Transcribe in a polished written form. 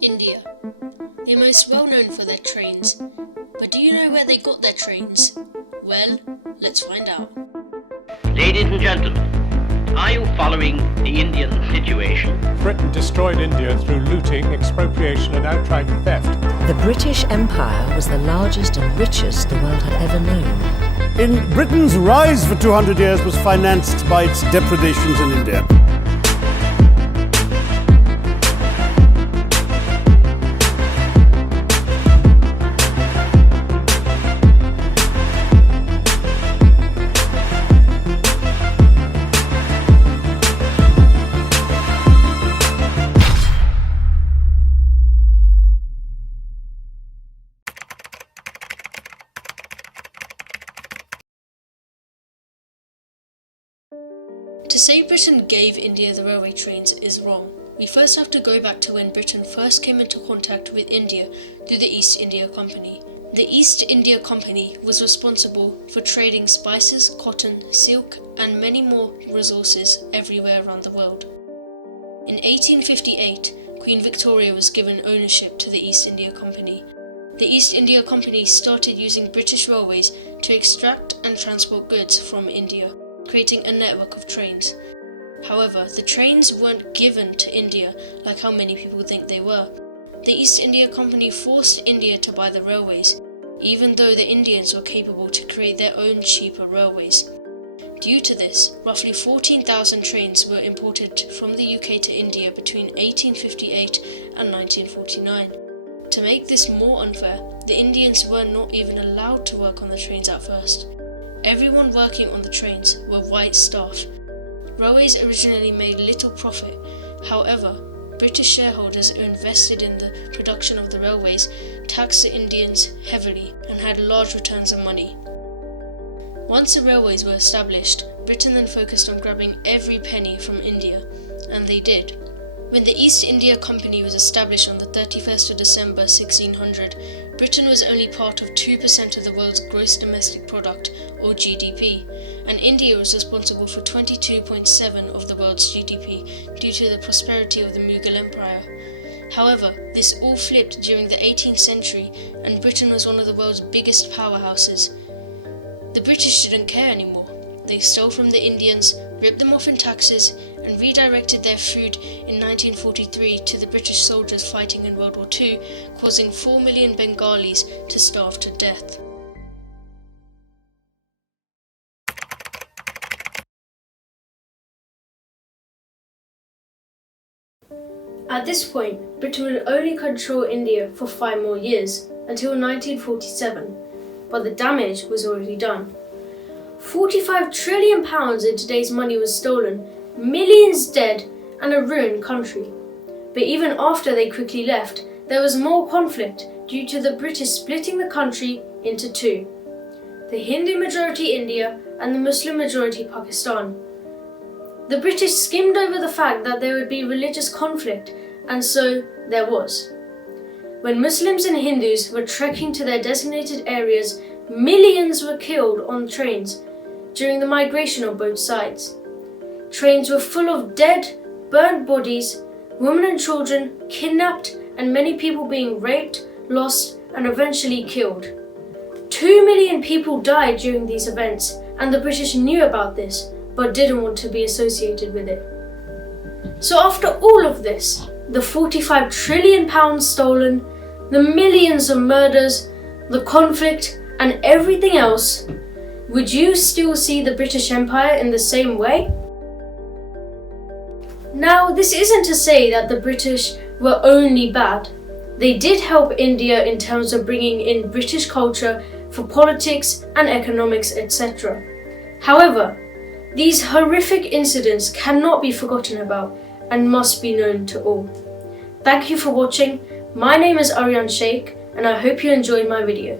India. They're most well known for their trains. But do you know where they got their trains? Well, let's find out. Ladies and gentlemen, are you following the Indian situation? Britain destroyed India through looting, expropriation and outright theft. The British Empire was the largest and richest the world had ever known. In Britain's rise for 200 years was financed by its depredations in India. To say Britain gave India the railway trains is wrong. We first have to go back to when Britain first came into contact with India through the East India Company. The East India Company was responsible for trading spices, cotton, silk, and many more resources everywhere around the world. In 1858, Queen Victoria was given ownership to the East India Company. The East India Company started using British railways to extract and transport goods from India, creating a network of trains. However, the trains weren't given to India like how many people think they were. The East India Company forced India to buy the railways, even though the Indians were capable to create their own cheaper railways. Due to this, roughly 14,000 trains were imported from the UK to India between 1858 and 1949. To make this more unfair, the Indians were not even allowed to work on the trains at first. Everyone working on the trains were white staff. Railways originally made little profit. However, British shareholders who invested in the production of the railways taxed the Indians heavily and had large returns of money. Once the railways were established, Britain then focused on grabbing every penny from India, and they did. When the East India Company was established on the 31st of December 1600, Britain was only part of 2% of the world's gross domestic product, or GDP, and India was responsible for 22.7% of the world's GDP due to the prosperity of the Mughal Empire. However, this all flipped during the 18th century, and Britain was one of the world's biggest powerhouses. The British didn't care anymore. They stole from the Indians, ripped them off in taxes, and redirected their food in 1943 to the British soldiers fighting in World War II, causing 4 million Bengalis to starve to death. At this point, Britain would only control India for 5 more years, until 1947, but the damage was already done. £45 trillion in today's money was stolen, millions dead, and a ruined country. But even after they quickly left, there was more conflict due to the British splitting the country into two: the Hindu majority India and the Muslim majority Pakistan. The British skimmed over the fact that there would be religious conflict, and so there was. When Muslims and Hindus were trekking to their designated areas, millions were killed on trains during the migration of both sides. Trains were full of dead, burnt bodies, women and children kidnapped, and many people being raped, lost, and eventually killed. 2 million people died during these events, and the British knew about this, but didn't want to be associated with it. So after all of this, the £45 trillion stolen, the millions of murders, the conflict, and everything else, would you still see the British Empire in the same way? Now, this isn't to say that the British were only bad. They did help India in terms of bringing in British culture for politics and economics, etc. However, these horrific incidents cannot be forgotten about and must be known to all. Thank you for watching. My name is Aryan Sheikh, and I hope you enjoyed my video.